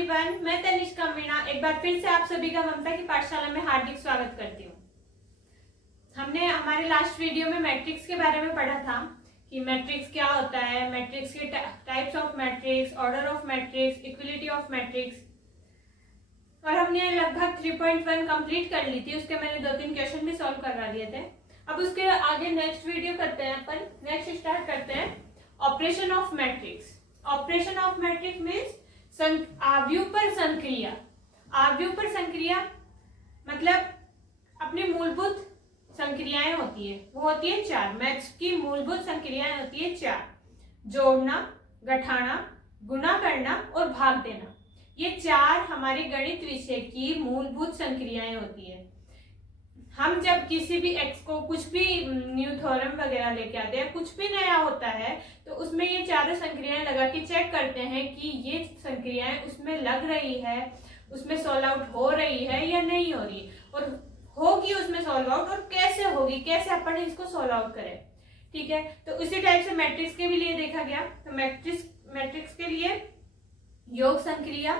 Everyone, मैं तनिष्का मीणा एक बार फिर से आप सभी का ममता की पाठशाला में हार्दिक स्वागत करती हूँ। हमने हमारे लास्ट वीडियो में मैट्रिक्स के बारे में पढ़ा था कि मैट्रिक्स क्या होता है, मैट्रिक्स के types of matrix, order of matrix, equality of matrix, और हमने लगभग 3.1 कंप्लीट कर ली थी। उसके मैंने 2-3 क्वेश्चन भी सॉल्व करवा दिए थे। अब उसके आगे नेक्स्ट वीडियो करते हैं अपन, नेक्स्ट स्टार्ट करते हैं operation of matrix. Operation of matrix means आव्यूपर संक्रिया। आव्यूपर संक्रिया मतलब अपनी मूलभूत संक्रियाएं होती है, वो होती है 4। मैथ्स की मूलभूत संक्रियाएं होती है 4: जोड़ना, घटाना, गुणा करना और भाग देना। ये 4 हमारे गणित विषय की मूलभूत संक्रियाएं होती है। हम जब किसी भी एक्स को कुछ भी न्यू थ्योरम वगैरह लेके आते हैं, कुछ भी नया होता है, तो उसमें ये चारों संक्रियाएं लगा के चेक करते हैं कि ये संक्रियाएं उसमें लग रही है, उसमें सॉल्व आउट हो रही है या नहीं हो रही, और होगी उसमें सॉल्व आउट और कैसे होगी, कैसे अपन इसको सॉल्व आउट करें। ठीक है, तो उसी टाइप से मैट्रिक्स के भी लिए देखा गया। तो मैट्रिक्स के लिए योग संक्रिया,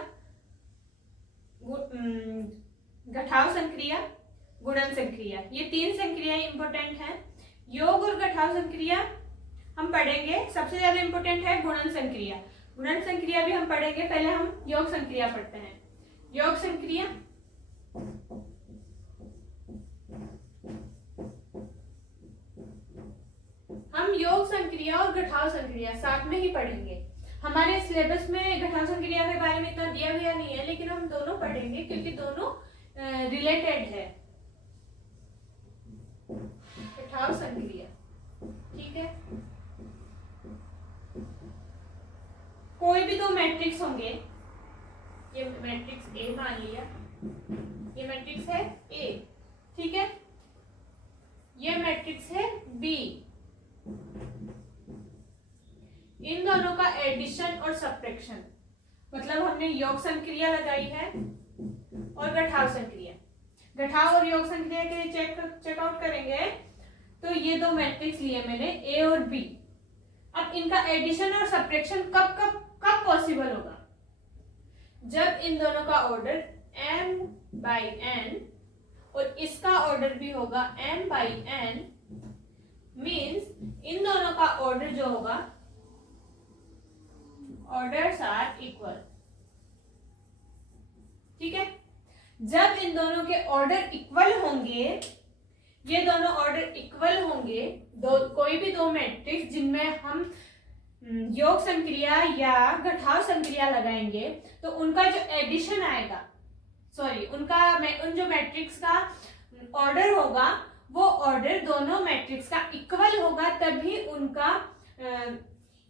घटाव संक्रिया, गुणन संक्रिया, ये 3 संक्रियाएं इंपॉर्टेंट हैं। योग और घटाव संक्रिया हम पढ़ेंगे। सबसे ज्यादा इंपॉर्टेंट है गुणन संक्रिया। गुणन संक्रिया भी हम पढ़ेंगे, पहले हम योग संक्रिया पढ़ते हैं। योग संक्रिया हम योग संक्रिया और घटाव संक्रिया साथ में ही पढ़ेंगे। हमारे सिलेबस में घटाव संक्रिया के बारे में इतना दिया गया नहीं है, लेकिन हम दोनों पढ़ेंगे क्योंकि दोनों रिलेटेड है। घटाव संक्रिया, ठीक है। कोई भी 2 मैट्रिक्स होंगे, ये मैट्रिक्स ए मान लिया, ये मैट्रिक्स है ए, ठीक है, ये मैट्रिक्स है बी। इन दोनों का एडिशन और सब्ट्रैक्शन, मतलब हमने योग संक्रिया लगाई है और घटाव संक्रिया। घटाव और योग संक्रिया के लिए चेकआउट करेंगे तो ये 2 मैट्रिक्स लिए मैंने ए और बी। अब इनका एडिशन और सब्ट्रैक्शन कब पॉसिबल होगा? जब इन दोनों का ऑर्डर m/n और इसका ऑर्डर भी होगा m/n, मींस इन दोनों का ऑर्डर जो होगा, ऑर्डर्स आर इक्वल। ठीक है, जब इन दोनों के ऑर्डर इक्वल होंगे, ये दोनों ऑर्डर इक्वल होंगे, कोई भी 2 मैट्रिक्स जिनमें हम योग संक्रिया या घटाव संक्रिया लगाएंगे, तो उनका जो एडिशन आएगा, उन जो मैट्रिक्स का ऑर्डर होगा, वो ऑर्डर दोनों मैट्रिक्स का इक्वल होगा, तभी उनका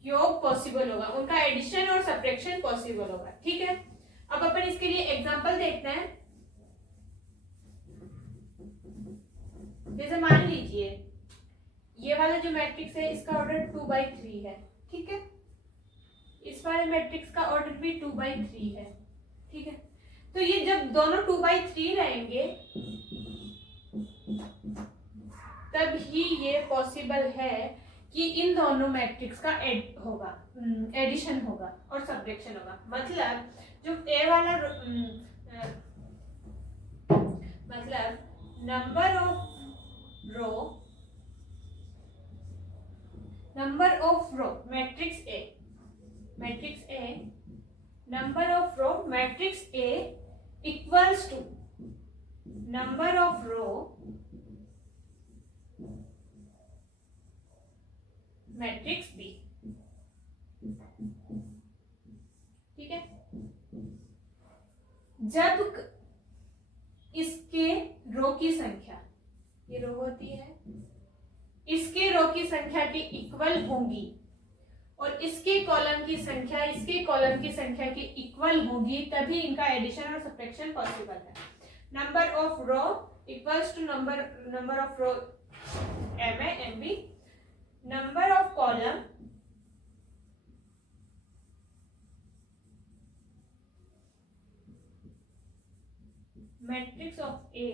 योग पॉसिबल होगा, उनका एडिशन और सब्ट्रैक्शन पॉसिबल होगा। ठीक है, अब अपन इसके लिए एग्जांपल देखते हैं। जैसे मान लीजिए ये वाला जो मैट्रिक्स है, इसका ऑर्डर 2/3 है, ठीक है। इस वाले मैट्रिक्स का ऑर्डर भी 2/3 है, ठीक है। तो ये जब दोनों 2/3 रहेंगे, तब ही ये पॉसिबल है कि इन दोनों मैट्रिक्स का एडिशन होगा और सब्ट्रैक्शन होगा। मतलब जो ए वाला मतलब number of row matrix A number of row matrix A equals to number of row matrix B. ठीक है, जब इसके रो की संख्या, ये रो होती है, इसके रो की संख्या के इक्वल होंगी और इसके कॉलम की संख्या इसके कॉलम की संख्या के इक्वल होगी, तभी इनका एडिशन और सब्ट्रैक्शन पॉसिबल है। Number of row equals to number of row m है, mb, number of column matrix of A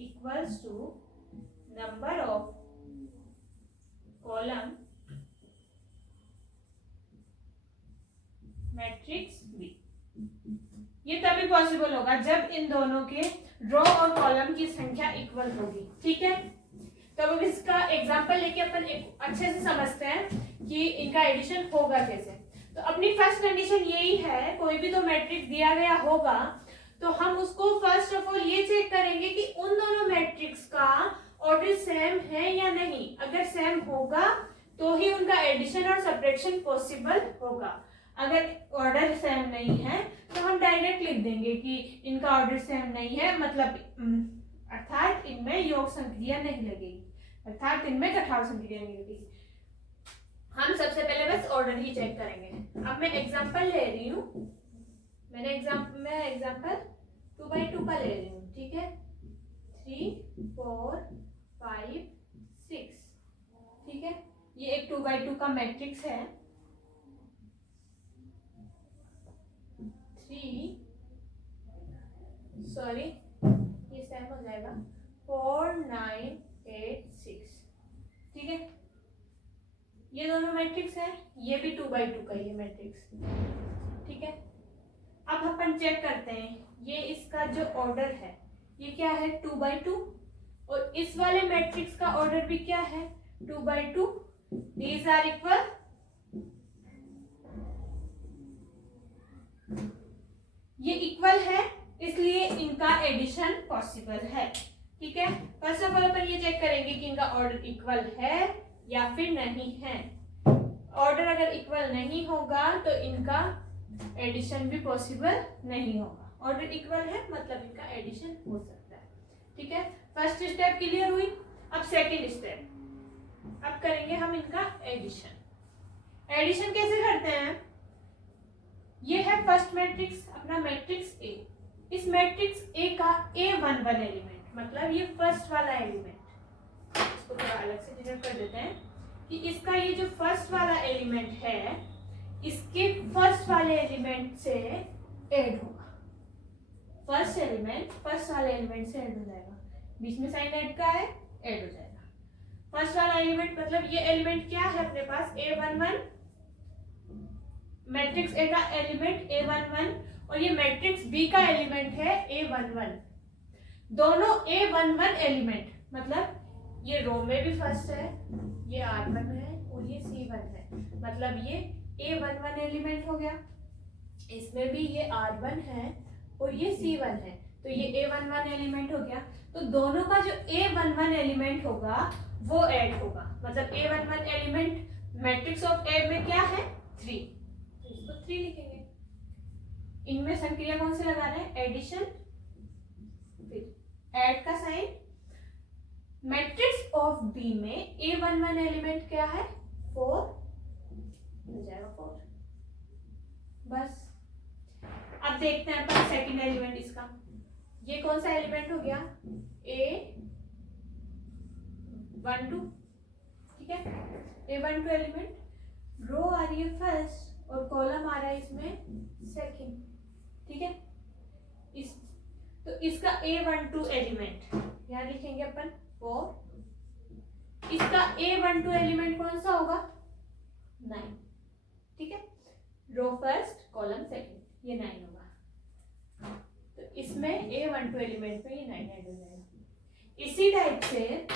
equals to number of column matrix B। Possible होगा जब इन दोनों के रो और कॉलम की संख्या इक्वल होगी। ठीक है, तो अब इसका एग्जांपल लेके अपन अच्छे से समझते हैं कि इनका एडिशन होगा कैसे। तो अपनी फर्स्ट कंडीशन यही है, कोई भी तो मैट्रिक्स दिया गया होगा तो हम उसको फर्स्ट ऑफ ऑल ये चेक करेंगे कि उन दोनों मैट्रिक्स का ऑर्डर सेम है या नहीं। अगर सेम होगा तो ही उनका एडिशन और सब्ट्रैक्शन पॉसिबल होगा। अगर ऑर्डर सेम नहीं है तो हम डायरेक्ट लिख देंगे कि इनका ऑर्डर सेम नहीं है, मतलब अर्थात इनमें योग संक्रिया नहीं लगेगी, अर्थात इनमें कठोर संक्रिया नहीं लगेगी। हम सबसे पहले बस ऑर्डर ही चेक करेंगे। अब मैं एग्जांपल ले रही हूँ, मैं एग्जांपल 2x2 का ले रही हूँ। ठीक है, 3 4 5 6। ठीक है, ये एक 2x2 का मैट्रिक्स है। ये सेम हो जाएगा 4 9 8 6। ठीक है, ये दोनों मैट्रिक्स है, ये भी 2x2 का ये मैट्रिक्स। ठीक है, अब अपन चेक करते हैं ये इसका जो ऑर्डर है ये क्या है 2x2, और इस वाले मैट्रिक्स का ऑर्डर भी क्या है 2x2। These are equal. ये इक्वल है इसलिए इनका एडिशन पॉसिबल है। ठीक है, फर्स्ट ऑफ ऑल अपन ये चेक करेंगे कि इनका ऑर्डर इक्वल है या फिर नहीं है। ऑर्डर अगर इक्वल नहीं होगा तो इनका एडिशन भी पॉसिबल नहीं होगा। ऑर्डर इक्वल है मतलब इनका एडिशन हो सकता है। ठीक है, फर्स्ट स्टेप क्लियर हुई। अब सेकंड स्टेप, अब करेंगे हम इनका एडिशन। एडिशन कैसे करते हैं, ये है फर्स्ट मैट्रिक्स, अपना मैट्रिक्स ए। इस मैट्रिक्स ए का A11 एलिमेंट, मतलब ये फर्स्ट वाला एलिमेंट, इसको थोड़ा अलग से डिनोट कर देते हैं कि इसका ये जो फर्स्ट वाला एलिमेंट है इसके फर्स्ट वाले एलिमेंट से ऐड होगा। फर्स्ट एलिमेंट फर्स्ट वाले एलिमेंट से ऐड हो जाएगा, बीच में साइन ऐड का है, ऐड हो जाएगा। फर्स्ट वाला एलिमेंट मतलब ये एलिमेंट क्या है अपने पास A11, मैट्रिक्स ए का एलिमेंट A11 और ये मैट्रिक्स बी का एलिमेंट है A11। दोनों A11 एलिमेंट मतलब ये रो में भी फर्स्ट है, ये R1 है और ये C1 है, मतलब ये A11 एलिमेंट हो गया। इसमें भी ये R1 है और ये C1 है, तो ये A11 एलिमेंट हो गया। तो दोनों का जो A11 एलिमेंट होगा वो ऐड होगा, मतलब A11 एलिमेंट मैट्रिक्स ऑफ ए में क्या है 3, तो इसको 3 लिखेंगे। इनमें संक्रिया कौन से लगा रहे हैं, एडिशन, फिर ऐड का साइन। मैट्रिक्स ऑफ बी में A11 एलिमेंट क्या है 4, हो जाएगा 4। बस अब देखते हैं अपन सेकंड एलिमेंट इसका, ये कौन सा एलिमेंट हो गया A12। ठीक है, A12 एलिमेंट, रो आ रही है फर्स्ट और कॉलम आ रहा है इसमें सेकंड। ठीक है, इस तो इसका A12 एलिमेंट यहां लिखेंगे अपन 4। इसका A12 एलिमेंट कौन सा होगा 9। ठीक है, रो फर्स्ट कॉलम सेकंड, ये 9 होगा। तो इसमें A12 एलिमेंट में ये 9 ऐड हो जाएगा। इसी टाइप से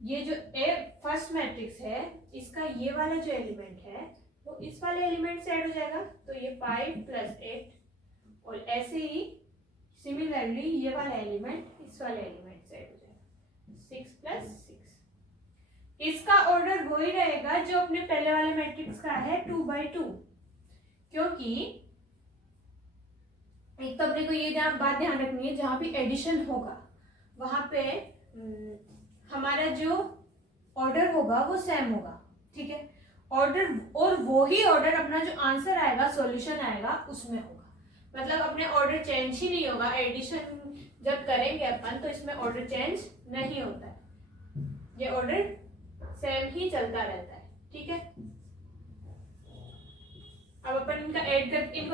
ये जो ए फर्स्ट मैट्रिक्स है इसका ये वाला जो एलिमेंट है वो इस वाले एलिमेंट से ऐड हो जाएगा, तो ये 5 + 8 और ऐसे ही सिमिलरली ये वाला एलिमेंट इस वाले एलिमेंट से ऐड हो जाएगा 6 + 6। इसका ऑर्डर वही रहेगा जो अपने पहले वाले मैट्रिक्स का है 2x2, क्योंकि एक तो अपने को ये बात ध्यान रखनी है जहां भी एडिशन होगा वहां पे हमारा जो ऑर्डर होगा वो सेम होगा। ठीक है, ऑर्डर और वो ही ऑर्डर अपना जो आंसर आएगा सॉल्यूशन आएगा उसमें होगा, मतलब अपने ऑर्डर चेंज ही नहीं होगा। एडिशन जब करेंगे अपन तो इसमें ऑर्डर चेंज नहीं होता है, ये ऑर्डर सेम ही चलता रहता है। ठीक है, अब अपन इनको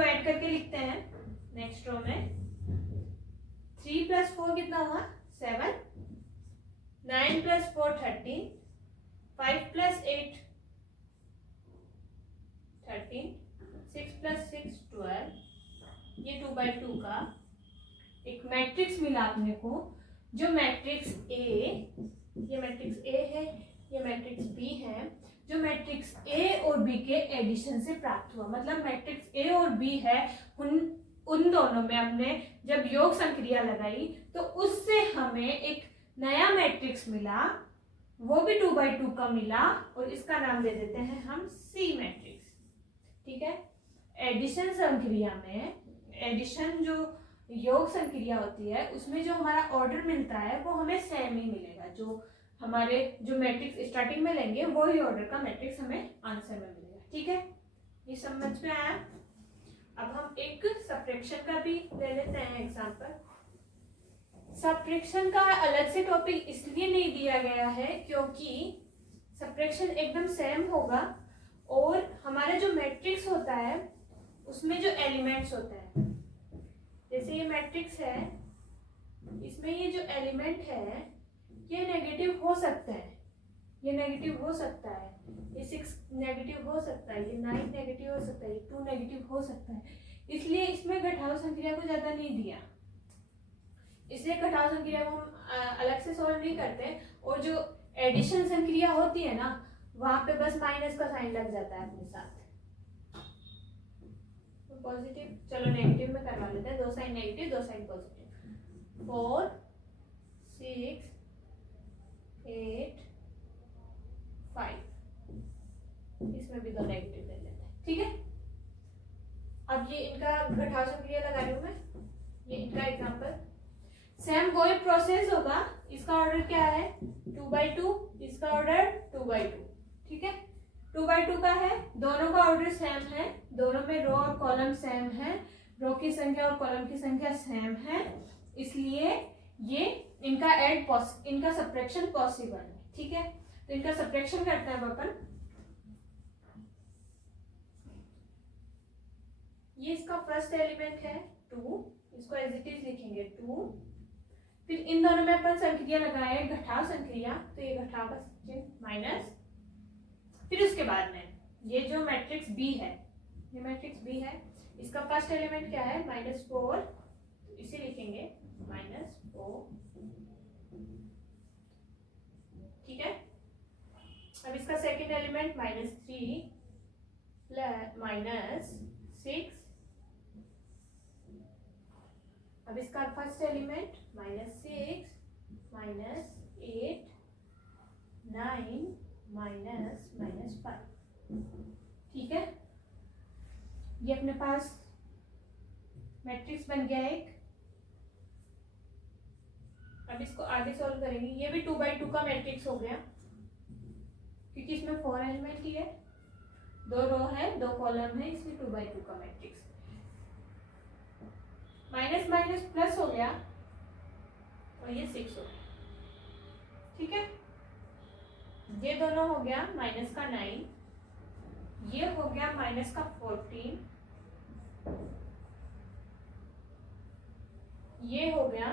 ऐड करके लिखते हैं नेक्स्ट रो में। 3 + 4 कितना हुआ 7, 9 + 4 13, 5 + 8 13, 6 + 6 12, ये 2x2 का मैट्रिक्स मिला अपने को, जो मैट्रिक्स ए, ये मैट्रिक्स ए है, ये मैट्रिक्स बी है, जो मैट्रिक्स ए और बी के एडिशन से प्राप्त हुआ। मतलब मैट्रिक्स ए और बी है, उन दोनों में हमने जब योग संक्रिया लगाई तो उससे हमें एक नया मैट्रिक्स मिला, वो भी 2x2 का मिला, और इसका नाम दे देते हैं हम सी मैट्रिक्स। ठीक है। एडिशन संक्रिया में, एडिशन जो योग संक्रिया होती है उसमें जो हमारा ऑर्डर मिलता है वो हमें सेम ही मिलेगा। जो हमारे जो मैट्रिक्स स्टार्टिंग में लेंगे वही ऑर्डर का मैट्रिक्स हमें आंसर में मिलेगा। ठीक है, ये समझ में आया। अब हम एक सब्ट्रैक्शन का भी ले लेते हैं एग्जांपल। सब्ट्रैक्शन का अलग से टॉपिक इसलिए नहीं दिया गया है क्योंकि सब्ट्रैक्शन एकदम सेम होगा, और हमारा जो मैट्रिक्स होता है उसमें जो एलिमेंट्स होते हैं, जैसे ये मैट्रिक्स है, इसमें ये जो एलिमेंट है ये नेगेटिव हो सकते हैं, ये नेगेटिव हो सकता है, ये 6 नेगेटिव हो सकता है, ये 9 नेगेटिव हो सकता है, ये 2 नेगेटिव हो सकता है। इसलिए इसमें घटाव संक्रिया को ज्यादा नहीं दिया, इसलिए घटाव संक्रिया को हम अलग से सॉल्व नहीं करते। और जो एडिशन संक्रिया होती है ना, वहां पे बस माइनस का साइन लग जाता है अपने साथ। पॉजिटिव, चलो नेगेटिव में करवा लेते हैं, 2 साइन नेगेटिव 2 साइन पॉजिटिव। 4 6 8 5, इसमें भी 2 नेगेटिव ले लेते हैं। ठीक है, अब ये इनका घटाव संक्रिया लगा रही हूं मैं, ये इनका एग्जांपल। सेम वही प्रोसेस होगा, इसका ऑर्डर क्या है 2x2, इसका ऑर्डर 2x2। ठीक है, 2x2 का है, दोनों का ऑर्डर सेम है, दोनों में रो और कॉलम सेम है, रो की संख्या और कॉलम की संख्या सेम है, इसलिए ये इनका इनका सब्ट्रैक्शन पॉसिबल है। ठीक है, तो इनका सब्ट्रैक्शन करते हैं अपन। ये इसका फर्स्ट एलिमेंट है 2, इसको एज इट इज लिखेंगे 2। फिर इन दोनों में अपन संक्रिया लगाए घटाव संक्रिया, तो ये घटाव का चिन्ह माइनस। फिर उसके बाद में ये जो मैट्रिक्स बी है, ये मैट्रिक्स बी है, इसका फर्स्ट एलिमेंट क्या है -4, तो इसे लिखेंगे -4। ठीक है, अब इसका सेकंड एलिमेंट -3 -6, अब इसका फर्स्ट एलिमेंट -6 -8 9 -5। ठीक है, ये अपने पास मैट्रिक्स बन गया एक। अब इसको आगे सॉल्व करेंगे, ये भी 2x2 का मैट्रिक्स हो गया क्योंकि इसमें 4 एलिमेंट ही है, 2 रो है 2 कॉलम है, इसलिए 2x2 का मैट्रिक्स। माइनस माइनस प्लस हो गया और ये 6 हो गया। ठीक है, ये दोनों हो गया माइनस का 9, ये हो गया माइनस का 14, ये हो गया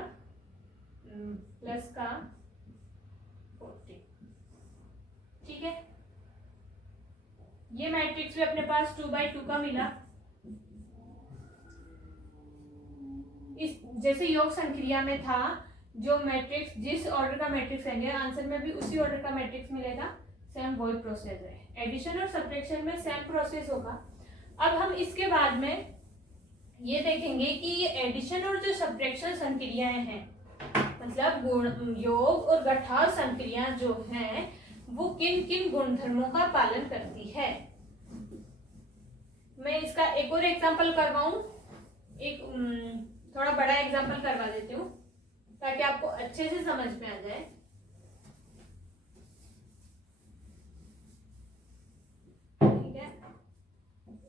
प्लस का 14। ठीक है, ये मैट्रिक्स भी अपने पास 2x2 का मिला। इस जैसे योग संक्रिया में था, जो मैट्रिक्स जिस ऑर्डर का मैट्रिक्स लेंगे आंसर में भी उसी ऑर्डर का मैट्रिक्स मिलेगा, सेम वही प्रोसेस है। एडिशन और सब्ट्रैक्शन में सेम प्रोसेस होगा। अब हम इसके बाद में ये देखेंगे कि ये एडिशन और जो सब्ट्रैक्शन संक्रियाएं हैं, मतलब योग और घटाव संक्रिया जो हैं, वो किन किन गुणधर्मों का पालन करती है। मैं इसका एक और एग्जांपल करवाऊं, एक थोड़ा बड़ा एग्जांपल करवा देती हूँ ताकि आपको अच्छे से समझ में आ जाए। ठीक है,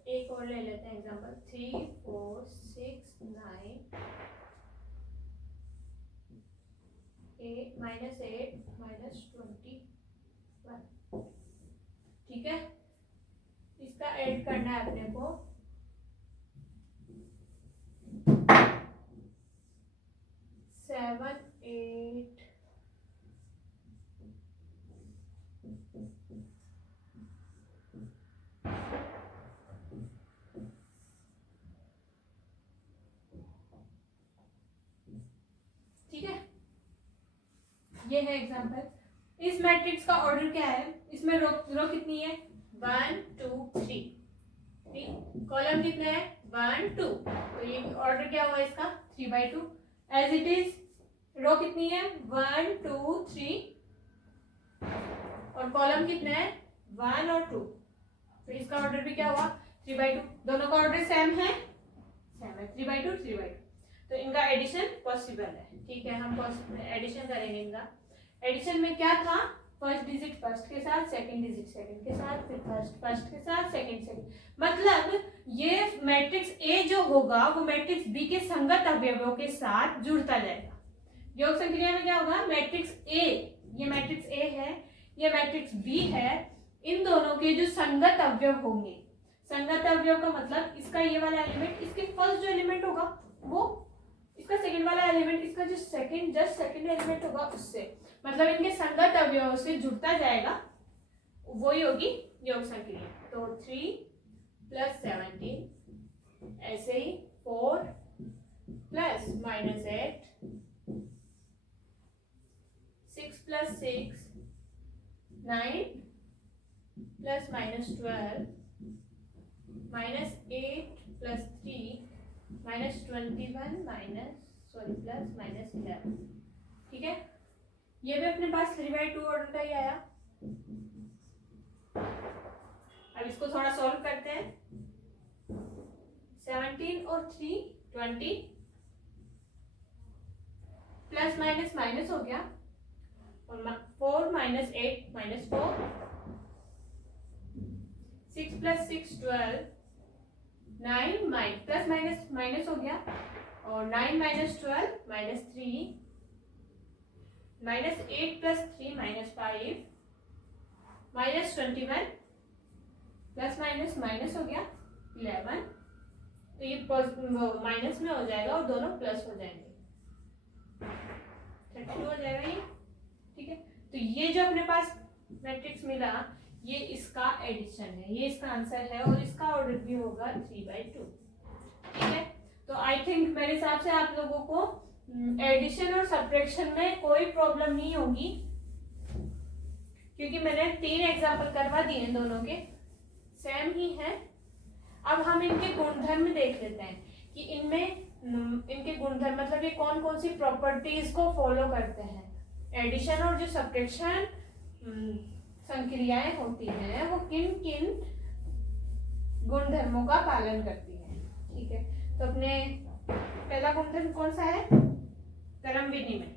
एक और ले लेते हैं एग्जांपल। 3 4 6 9 8 -21। ठीक है, इसका ऐड करना है अपने को। 7 8 9 ये है एग्जांपल। इस मैट्रिक्स का ऑर्डर क्या है, इसमें रो कितनी है 1 2 3, कॉलम कितने हैं 1 2, तो ये ऑर्डर क्या हुआ इसका 3/2। एज इट इज रो कितनी है 1 2 3 और कॉलम कितने हैं 1 और 2, तो इसका ऑर्डर भी क्या हुआ 3/2। दोनों का ऑर्डर सेम है 3/2 3/2, तो इनका एडिशन पॉसिबल है। ठीक है, हम एडिशन करेंगे इनका। एडिशन में क्या था, फर्स्ट डिजिट फर्स्ट के साथ, सेकंड डिजिट सेकंड के साथ, फिर फर्स्ट के साथ, सेकंड। मतलब ये मैट्रिक्स ए जो होगा वो मैट्रिक्स बी के संगत अवयवों के साथ जुड़ता जाएगा। योग संक्रिया में क्या होगा, मैट्रिक्स ए, ये मैट्रिक्स ए है, ये मैट्रिक्स बी है, इन दोनों के जो संगत अवयव होंगे, संगत अवयव का मतलब इसका ये वाला एलिमेंट इसके फर्स्ट जो एलिमेंट होगा वो इसका सेकंड वाला एलिमेंट इसका जो जस्ट सेकंड एलिमेंट होगा उससे, मतलब इनके संगत अवयवों से जुड़ता जाएगा, वही होगी योग संक्रिया। तो 3 + 17, ऐसे ही 4 + -8, 6 + 6 9 + -12, -8 + 3 -21 +-11। ठीक है, ये भी अपने पास 3/2 ऑर्डर का ही आया। अब इसको थोड़ा सॉल्व करते हैं। 17 और 3 20, प्लस माइनस माइनस हो गया, और 4 - 8 -4, 6 + 6 12, 9 प्लस माइनस माइनस हो गया, और 9 - 12 -3, -8 + 3 -5, -21 प्लस माइनस माइनस हो गया 11, तो ये माइनस में हो जाएगा और दोनों प्लस हो जाएंगे, 32 हो जाएगा ये। ठीक है, तो ये जो अपने पास मैट्रिक्स मिला ये इसका एडिशन है, ये इसका आंसर है, और इसका ऑर्डर भी होगा 3/2। ठीक है, तो आई थिंक मेरे हिसाब से आप लोगों को एडिशन और सब्ट्रैक्शन में कोई प्रॉब्लम नहीं होगी, क्योंकि मैंने 3 एग्जाम्पल करवा दिए हैं, दोनों के सेम ही है। अब हम इनके गुणधर्म देख लेते हैं कि इनमें इनके गुणधर्म मतलब ये कौन कौन सी प्रॉपर्टीज को फॉलो करते हैं। एडिशन और जो सब्ट्रैक्शन संक्रियाएं होती हैं वो किन किन गुणधर्मों का पालन करती हैं। ठीक है, तो अपने पहला गुणधर्म कौन सा है, क्रम विनिमय।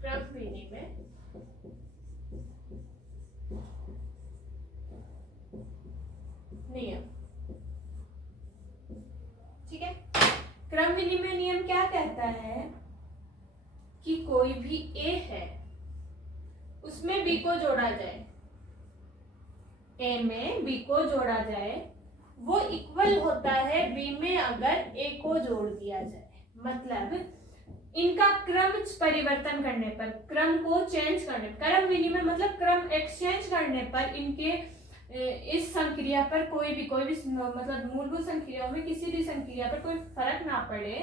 क्रम विनिमय नियम। ठीक है, क्रम विनिमय नियम क्या कहता है कि कोई भी ए है उसमें बी को जोड़ा जाए, ए में बी को जोड़ा जाए, वो इक्वल होता है बी में अगर ए को जोड़ दिया जाए। मतलब इनका क्रम परिवर्तन करने पर, क्रम को चेंज करने, क्रम विनिमय मतलब क्रम एक्सचेंज करने पर इनके इस संक्रिया पर कोई भी मतलब मूलभूत संक्रियाओं में किसी भी संक्रिया पर कोई फर्क ना पड़े,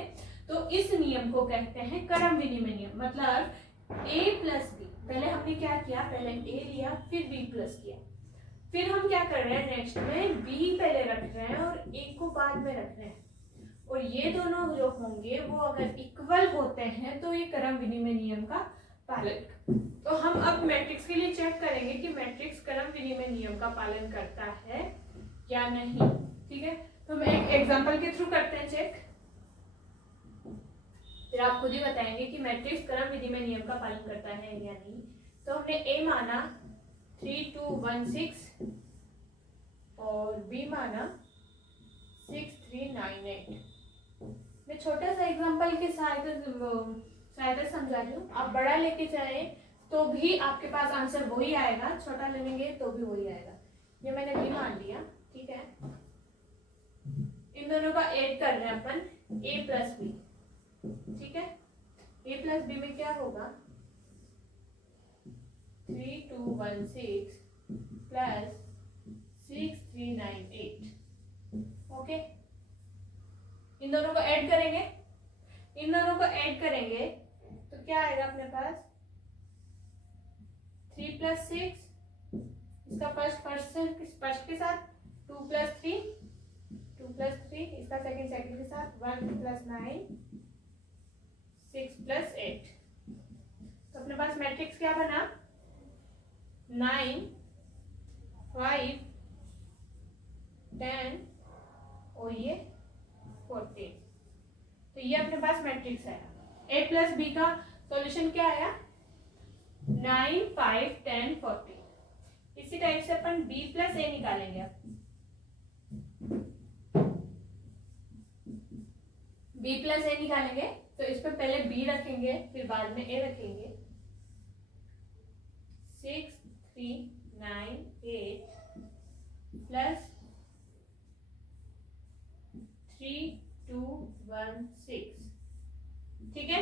तो इस नियम को कहते हैं क्रम विनिमय नियम। मतलब a + b, पहले हमने क्या किया, पहले a लिया फिर b प्लस किया, फिर हम क्या कर रहे हैं नेक्स्ट में b पहले रख रहे हैं और a को बाद में रख रहे हैं, और ये दोनों जो होंगे वो अगर इक्वल होते हैं तो ये क्रम विनिमय नियम का पालन। तो हम अब मैट्रिक्स के लिए चेक करेंगे कि मैट्रिक्स क्रम विनिमय नियम का पालन करता है या नहीं। ठीक है, तो हम एक एग्जांपल के थ्रू करते हैं चेक, फिर आप खुद ही बताएंगे कि मैट्रिक्स क्रम विनिमय नियम का पालन करता है या नहीं। तो हमने a माना 3 2 1 6 और b माना 6 3 9 8। मैं छोटा सा एग्जांपल के सहायता समझा रही हूँ, आप बड़ा लेके जाए तो भी आपके पास आंसर वही आएगा, छोटा लेंगे तो भी वही आएगा। ये मैंने b मान लिया। ठीक है, इन दोनों का ऐड कर रहे हैं अपन a + b। ठीक है, a + b में क्या होगा 3 2 1 6 + 6 3 9 8। ओके, इन दोनों को ऐड करेंगे इन दोनों को ऐड करेंगे तो क्या आएगा अपने पास 3 + 6, इसका फर्स्ट के साथ 2 + 3, 2 + 3, इसका सेकंड के साथ 1 + 9, 6 + 8। तो अपने पास मैट्रिक्स क्या बना 9, 5, 10 और ये 14। तो ये अपने पास मैट्रिक्स है। a + b का सॉल्यूशन क्या आया 9, 5, 10, 14। इसी टाइप से अपन b + a निकालेंगे। b + a निकालेंगे तो इस पे पहले b रखेंगे फिर बाद में a रखेंगे। 6, 3, 9, 8 प्लस 3, 2, 1, 6। ठीक है,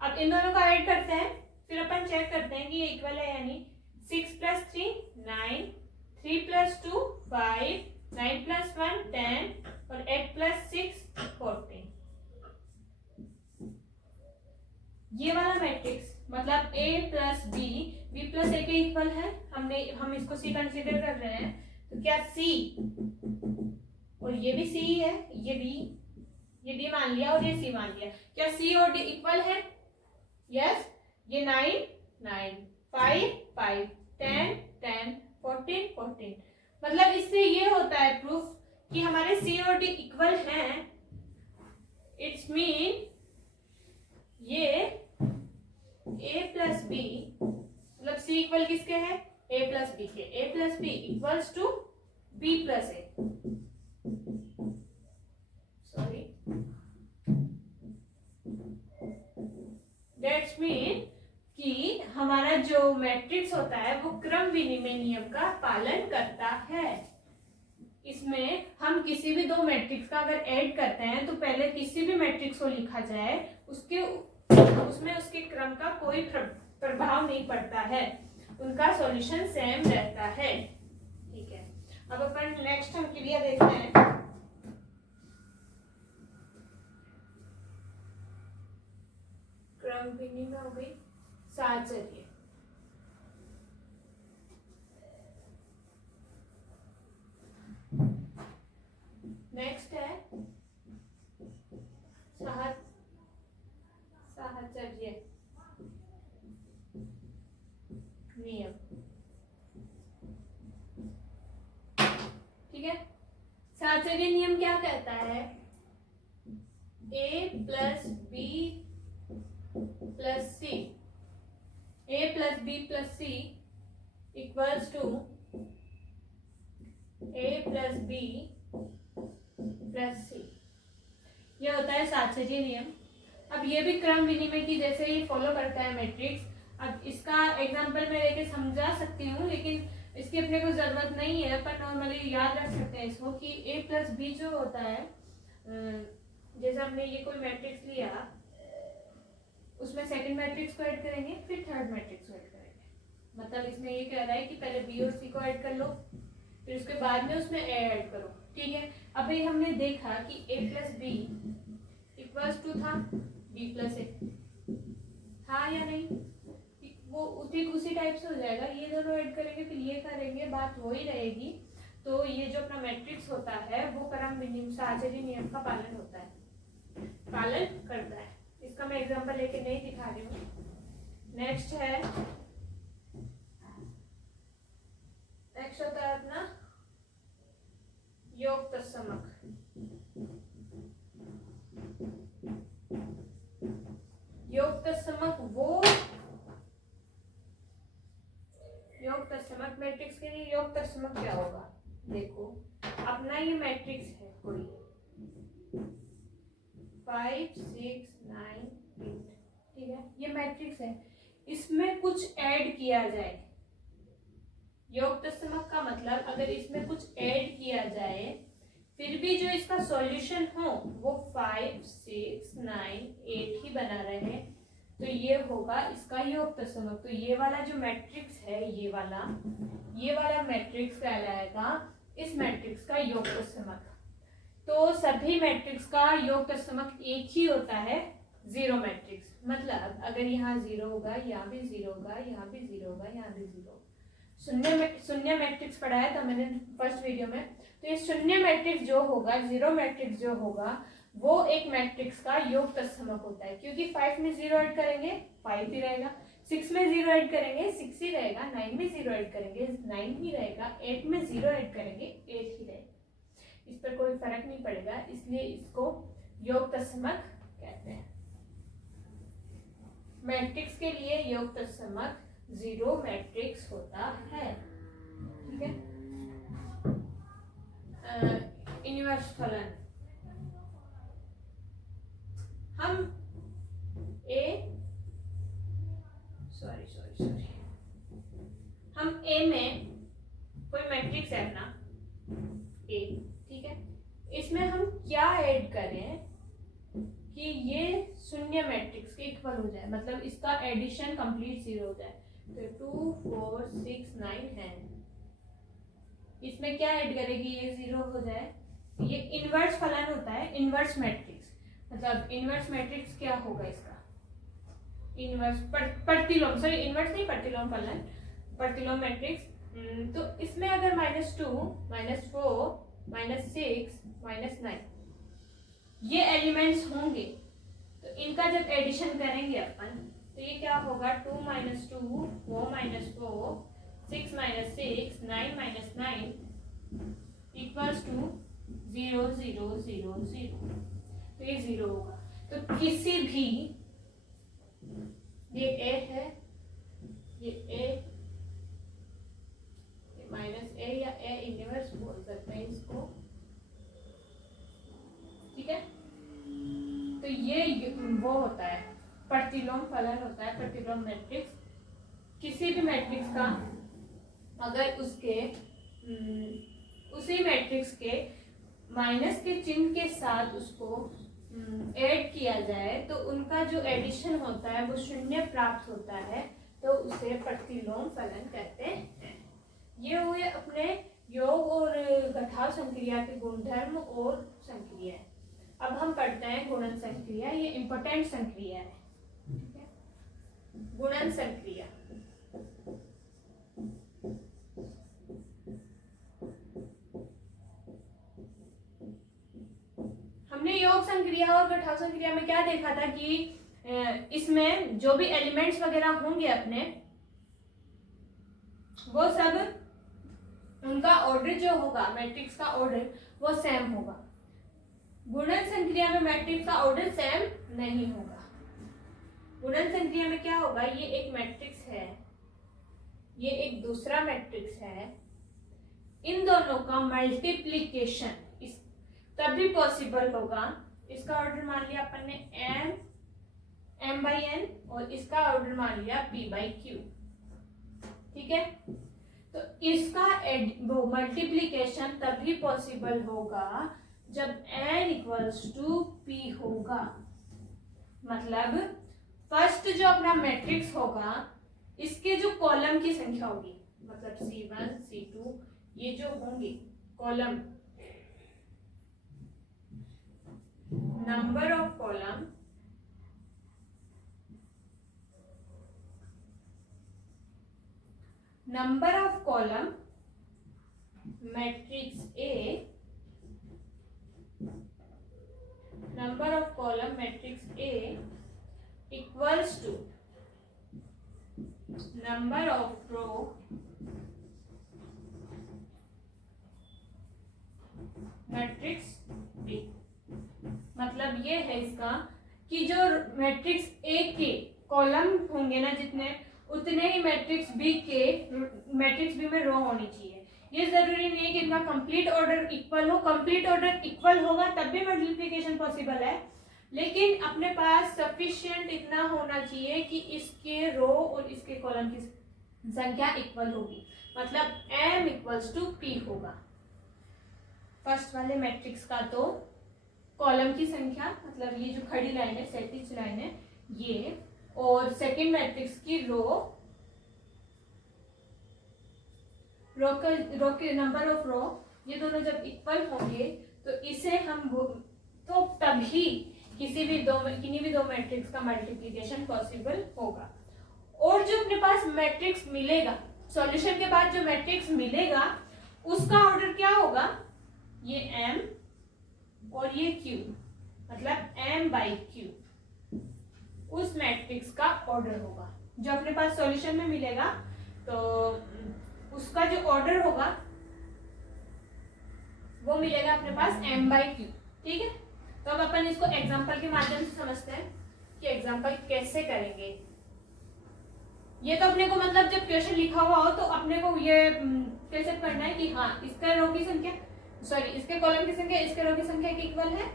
अब इन दोनों को ऐड करते हैं, फिर अपन चेक करते हैं कि ये इक्वल है यानी 6 + 3 9, 3 + 2 5, 9 + 1 10 और 8 + 6 14। ये वाला मैट्रिक्स मतलब a + b, b + a के इक्वल है। हम इसको c कंसीडर कर रहे हैं तो क्या c और ये भी c ही है, ये d मान लिया और ये c मान लिया। क्या c और d इक्वल है? यस। ये 9 9 5 5 10 10 14 14। मतलब इससे ये होता है प्रूफ कि हमारे c और d इक्वल हैं। इट्स मीन ये a + b मतलब c इक्वल किसके है a + b के। a + b equals to b + a। Sorry, that's mean कि हमारा जो मैट्रिक्स होता है वो क्रम विनिमय नियम का पालन करता है। इसमें हम किसी भी दो मैट्रिक्स का अगर ऐड करते हैं तो पहले किसी भी मैट्रिक्स को लिखा जाए उसमें उसके क्रम का कोई प्रभाव नहीं पड़ता है, उनका सॉल्यूशन सेम रहता है। ठीक है, अब अपन नेक्स्ट हम क्रिया देखते हैं। क्रम विनिमय हो गई साहचर्य। नेक्स्ट है साहचर्य नियम। ठीक है, साहचर्य नियम क्या कहता है a + b + c, a + b + c equals to a + b + c। ये होता है साहचर्य नियम। अब ये भी क्रम विनिमय की जैसे ही फॉलो करता है मैट्रिक्स। अब इसका एग्जांपल मैं लेके समझा सकती हूँ लेकिन इसकी अपने को जरूरत नहीं है, पर नॉर्मली याद रख सकते हैं इसको कि a + b जो होता है, जैसे हमने ये कोई मैट्रिक्स लिया उसमें सेकंड मैट्रिक्स को ऐड करेंगे फिर थर्ड मैट्रिक्स को ऐड करेंगे। मतलब इसमें ये कह रहा है कि पहले b और c को ऐड कर लो फिर उसके बाद में उसमें a ऐड करो। ठीक है, अभी हमने देखा कि a + b इक्वल्स टू था b + a, हाँ या नहीं? वो ठीक उसी टाइप से हो जाएगा। ये दोनों ऐड करेंगे फिर ये करेंगे, बात वही रहेगी। तो ये जो अपना मैट्रिक्स होता है वो क्रम विनिमय साहचर्य नियम का पालन करता है। इसका मैं एग्जांपल लेके नहीं दिखा रही हूँ। नेक्स्ट होता है अपना योग तत्समक। योग तत्समक मैट्रिक्स के लिए योग तत्समक क्या होगा? देखो अपना ये मैट्रिक्स है कोई 5 6 9 8। ठीक है, ये मैट्रिक्स है, इसमें कुछ ऐड किया जाए। योग तत्समक का मतलब अगर इसमें कुछ ऐड किया जाए फिर भी जो इसका सॉल्यूशन हो वो 5 6 9 8 ही बना रहे तो ये होगा इसका योग तत्समक। तो ये वाला जो मैट्रिक्स है ये वाला मैट्रिक्स कहलाएगा इस मैट्रिक्स का योग तत्समक। तो सभी मैट्रिक्स का योग तत्समक एक ही होता है, जीरो मैट्रिक्स। मतलब अगर यहाँ जीरो होगा, यहाँ भी जीरो होगा, यहाँ भी जीरो होगा, यहाँ भी जीरो। शून्य मैट्रिक्स पढ़ा है तो मैंने फर्स्ट वीडियो में। तो ये शून्य मैट्रिक्स जो होगा, जीरो मैट्रिक्स जो होगा, वो एक मैट्रिक्स का योग तत्समक होता है। क्योंकि 5 में जीरो ऐड करेंगे 5 ही रहेगा, 6 में जीरो ऐड करेंगे 6 ही रहेगा, 9 में जीरो ऐड करेंगे 9 ही रहेगा, 8 में जीरो ऐड करेंगे 8 ही रहेगा। इस पर कोई फर्क नहीं पड़ेगा, इसलिए इसको योग तत्समक कहते हैं। मैट्रिक्स के लिए योग तत्समक जीरो मैट्रिक्स होता है। ठीक है। इनवर्स फलन, हम हम ए में कोई मैट्रिक्स है अपना ए, ठीक है। इसमें हम क्या ऐड करें कि ये शून्य मैट्रिक्स के इक्वल हो जाए, मतलब इसका एडिशन कंप्लीट जीरो हो जाए। तो 2 4 6 9 है, इसमें क्या ऐड करेगी ये जीरो हो जाए। ये इनवर्स फलन होता है, इनवर्स मैट्रिक्स। मतलब इनवर्स मैट्रिक्स क्या होगा इसका, इनवर्स प्रतिलोम, सॉरी इनवर्स नहीं, प्रतिलोम फलन, प्रतिलोम मैट्रिक्स। तो इसमें अगर -2 -4 -6 -9 ये एलिमेंट्स होंगे, तो इनका जब एडिशन करेंगे अपन, तो ये क्या होगा, 2 - 2 4 - 4 6 - 6 9 - 9 इक्वल्स टू 0 0 0 0। तो ये जीरो होगा। तो किसी भी, ये ए है, ये ए, ये -a या ए इनवर्स बोल सकते हैं इसको, ठीक है। तो ये वो होता है प्रतिलोम फलन होता है, प्रतिलोम मैट्रिक्स। किसी भी मैट्रिक्स का अगर उसके उसी मैट्रिक्स के माइनस के चिन्ह के साथ उसको ऐड किया जाए, तो उनका जो एडिशन होता है वो शून्य प्राप्त होता है, तो उसे प्रतिलोम फलन कहते हैं। ये हुए अपने योग और घटाव संक्रिया के गुणधर्म और संक्रिया। अब हम पढ़ते हैं गुणन संक्रिया, ये इंपॉर्टेंट संक्रिया है, ठीक है। गुणन संक्रिया, हमने योग संक्रिया और घटाव संक्रिया में क्या देखा था कि इसमें जो भी एलिमेंट्स वगैरह होंगे अपने, वो सब उनका ऑर्डर जो होगा, मैट्रिक्स का ऑर्डर वो सेम होगा। गुणन संक्रिया में मैट्रिक्स का ऑर्डर सेम नहीं होगा। गुणन संक्रिया में क्या होगा, ये एक मैट्रिक्स है, ये एक दूसरा मैट्रिक्स है, इन दोनों का मल्टीप्लीकेशन तभी पॉसिबल होगा। इसका ऑर्डर मान लिया अपन ने m/n और इसका ऑर्डर मान लिया p/q, ठीक है। तो इसका वो मल्टीप्लीकेशन तभी पॉसिबल होगा जब n = p होगा। मतलब फर्स्ट जो अपना मैट्रिक्स होगा, इसके जो कॉलम की संख्या होगी, मतलब C1 C2 ये जो होंगे column, number of column matrix A, number of column matrix A equals to number of row matrix B। मतलब ये है इसका कि जो मैट्रिक्स ए के कॉलम होंगे ना जितने, उतने ही मैट्रिक्स बी में रो होनी चाहिए। ये जरूरी नहीं है कि इनका कंप्लीट ऑर्डर इक्वल हो, कंप्लीट ऑर्डर इक्वल होगा तब भी मल्टीप्लिकेशन पॉसिबल है, लेकिन अपने पास सफिशिएंट इतना होना चाहिए कि इसके रो और इसके कॉलम की संख्या इक्वल होगी। मतलब m = p होगा फर्स्ट वाले मैट्रिक्स का, तो कॉलम की संख्या, मतलब ये जो खड़ी लाइन है, क्षैतिज लाइन है ये, और सेकंड मैट्रिक्स की रो के नंबर ऑफ रो, ये दोनों जब इक्वल होंगे तो इसे हम तो तभी किन्हीं भी दो मैट्रिक्स का मल्टीप्लिकेशन पॉसिबल होगा। और जो अपने पास मैट्रिक्स मिलेगा, सॉल्यूशन के बाद जो मैट्रिक्स मिलेगा उसका ऑर्डर क्या होगा, ये m और ये q, मतलब m बाई q उस मैट्रिक्स का ऑर्डर होगा। जो अपने पास सॉल्यूशन में मिलेगा तो उसका जो ऑर्डर होगा वो मिलेगा अपने पास m बाई क्यू। ठीक है, तो अब अपन इसको एग्जांपल के माध्यम से समझते हैं कि एग्जांपल कैसे करेंगे। ये तो अपने को मतलब जब क्वेश्चन लिखा हुआ हो तो अपने को ये कैसे करना है कि हाँ इसका रो की संख्या इसके कॉलम की संख्या इसके रो की संख्या के इक्वल है,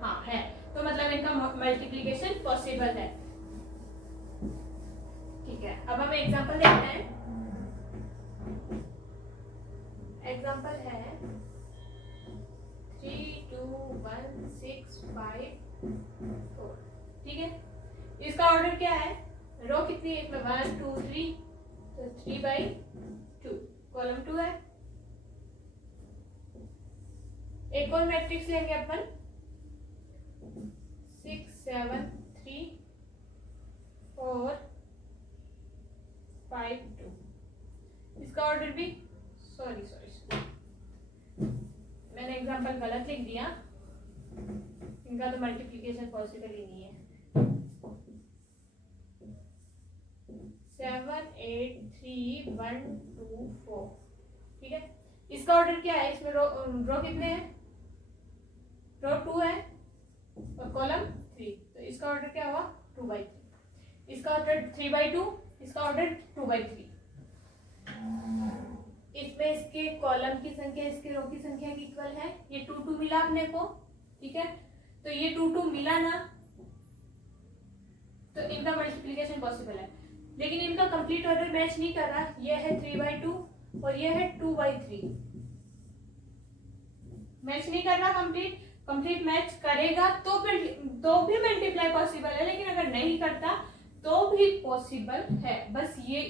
हाँ है, तो मतलब इनका मल्टीप्लिकेशन पॉसिबल है। ठीक है, अब हम एग्जांपल देखते हैं। एग्जांपल है 3 2 1 6 5 4। ठीक है, इसका ऑर्डर क्या है, रो कितनी है इसमें 1 2 3, तो 3 बाई 2, कॉलम 2 है। एक और मैट्रिक्स लेंगे अपन 6 7 3 4 5 2, इसका ऑर्डर भी सॉरी मैंने एग्जांपल गलत लिख दिया, इनका तो मल्टीप्लिकेशन पॉसिबल ही नहीं है। 7 8 3 1 2 4। ठीक है, इसका ऑर्डर क्या है, इसमें रो कितने हैं, रो 2 है और कॉलम 3, तो इसका ऑर्डर क्या हुआ 2 बाई 3, इसका ऑर्डर 3 बाई 2, इसका ऑर्डर 2 बाई 3। इसमें इसके कॉलम की संख्या इसके रो की संख्या की इक्वल है, ये 2 2 मिला अपने को। ठीक है, तो ये 2 2 मिला ना, तो इनका मल्टीप्लिकेशन पॉसिबल है, लेकिन इनका कंप्लीट ऑर्डर मैच नहीं कर रहा। ये है 3 बाई 2 और ये है 2 बाई 3, मैच नहीं कर रहा। कंप्लीट मैच करेगा तो भी मल्टीप्लाई पॉसिबल है, लेकिन अगर नहीं करता तो भी पॉसिबल है। बस ये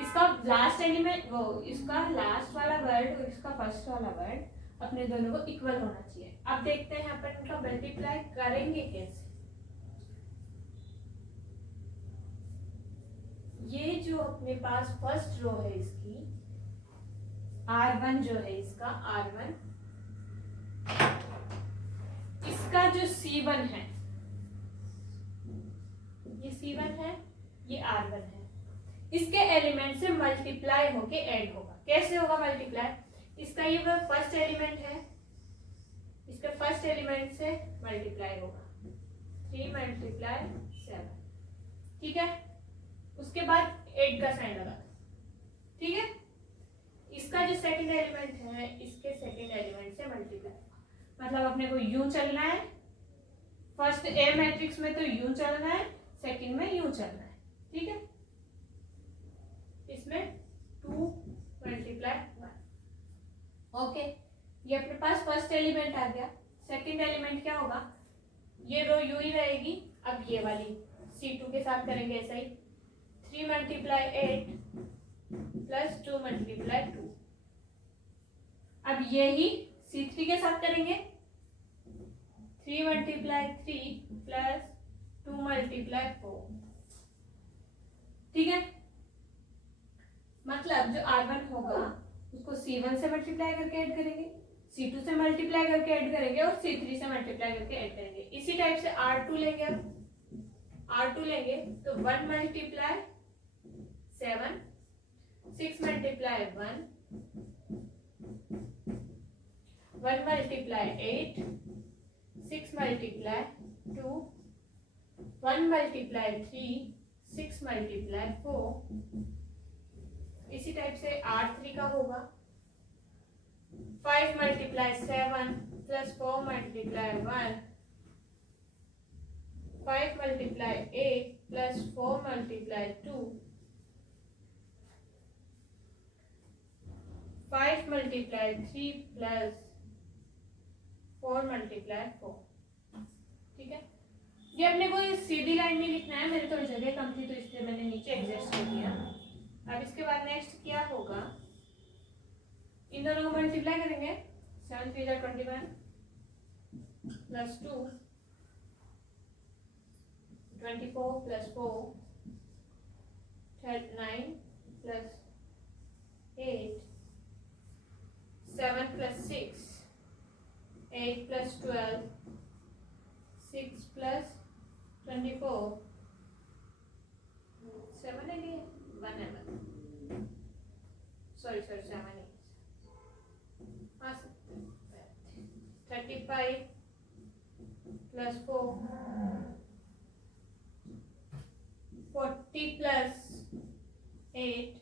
इसका लास्ट एलिमेंट इसका लास्ट वाला वर्ड और इसका फर्स्ट वाला वर्ड अपने दोनों को इक्वल होना चाहिए। अब देखते हैं अपन इनका मल्टीप्लाई करेंगे कैसे। ये जो अपने पास फर्स्ट रो है इसकी R1 जो है इसका R1, इसका जो C1 है, ये C1 है, ये R1 है, इसके एलिमेंट से मल्टीप्लाई होके ऐड होगा। कैसे होगा मल्टीप्लाई, इसका ये फर्स्ट एलिमेंट है, इसके फर्स्ट एलिमेंट से मल्टीप्लाई होगा 3 मल्टीप्लाई 7। ठीक है, उसके बाद 8 का साइन लगा। ठीक है, इसका जो सेकंड एलिमेंट है इसके सेकंड एलिमेंट से मल्टीप्लाई, मतलब अपने को यूं चलना है। फर्स्ट ए मैट्रिक्स में तो यूं चलना है, सेकंड में यूं चलना है। ठीक है, इसमें 2 मल्टीप्लाई 1। ओके, ये अपने पास फर्स्ट एलिमेंट आ गया। सेकंड एलिमेंट क्या होगा, ये रो यूं ही रहेगी। अब ये वाली C2 के साथ करेंगे ऐसा ही, 3 मल्टीप्लाई 8 प्लस 2 मल्टीप्लाई 2। अब यही C3 के साथ करेंगे, 3 मल्टीप्लाई 3 प्लस 2 मल्टीप्लाई 4। ठीक है, मतलब जो R1 होगा उसको C1 से मल्टीप्लाई करके ऐड करेंगे, C2 से मल्टीप्लाई करके ऐड करेंगे और C3 से मल्टीप्लाई करके ऐड करेंगे। इसी टाइप से R2 लेंगे। अब R2 लेंगे तो 1 multiply 7, 6 multiply 1, 1 multiply 8, 6 multiply 2, 1 multiply 3, 6 multiply 4। इसी टाइप से R3 का होगा 5 multiply 7 plus 4 multiply 1, 5 multiply 8 plus 4 multiply 2, 5 multiply 3 plus 4 multiply 4। ठीक है, ये अपने को सीधी लाइन में लिखना है, मेरे थोड़ी जगह कम थी तो इसलिए मैंने नीचे एडजस्ट कर दिया। अब इसके बाद नेक्स्ट क्या होगा, इन दोनों को मल्टीप्लाई करेंगे, 7 3 21, plus 2, 24 plus 4, 9 plus 8, 7 plus 6, 8 plus 12, 6 plus 24, 7 है ये 1 है 1, सॉरी 7 है, हाँ 35 प्लस 4, 40 प्लस 8,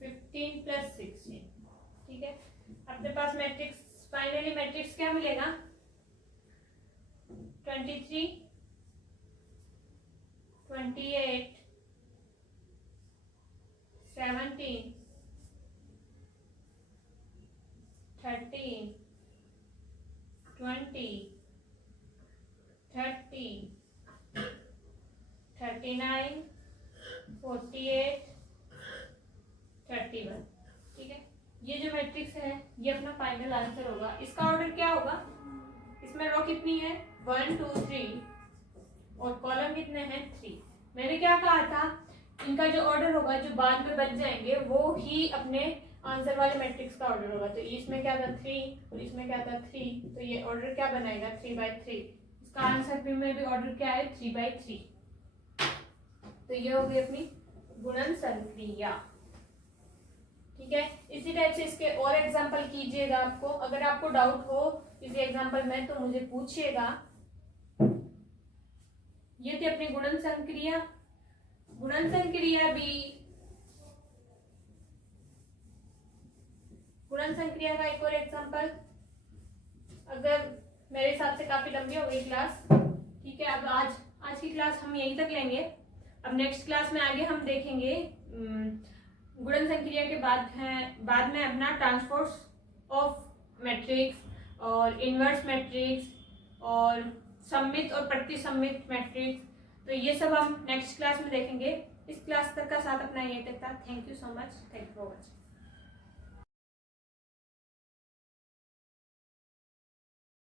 15 प्लस 16। ठीक है, अपने पास मैट्रिक्स, फाइनली मैट्रिक्स क्या मिलेगा? 23, 28, 17, 13, 20, 30, 39, 48, 31। ठीक है, ये जो मैट्रिक्स है ये अपना फाइनल आंसर होगा। इसका ऑर्डर क्या होगा? इसमें रो कितनी है? 1 2 3 और कॉलम कितने हैं? 3। मैंने क्या कहा था, इनका जो ऑर्डर होगा, जो बाद में बच जाएंगे, वो ही अपने आंसर वाले मैट्रिक्स का ऑर्डर होगा। तो इसमें क्या था? 3 और इसमें क्या था? 3। तो ये ऑर्डर क्या बनाएगा? 3/3। इसका आंसर भी में भी ऑर्डर क्या है? 3/3। तो ये हो गई अपनी गुणन संक्रिया। ठीक है, इसी टाइप से इसके और एग्जांपल कीजिएगा। आपको अगर आपको डाउट हो किसी एग्जांपल में तो मुझे पूछिएगा। ये थी अपनी गुणन संक्रिया। गुणन संक्रिया भी, गुणन संक्रिया का एक और एग्जांपल, अगर मेरे हिसाब से काफी लंबी हो गई क्लास। ठीक है, अब आज की क्लास हम यहीं तक लेंगे। अब नेक्स्ट क्लास में आगे हम देखेंगे गुणन संक्रिया के बाद में अपना ट्रांसपोज ऑफ मैट्रिक्स और इनवर्स मैट्रिक्स और सममित और प्रतिसम्मित मैट्रिक्स। तो ये सब हम नेक्स्ट क्लास में देखेंगे। इस क्लास तक का साथ अपना ये तक था। Thank you so much. Thank you for watching.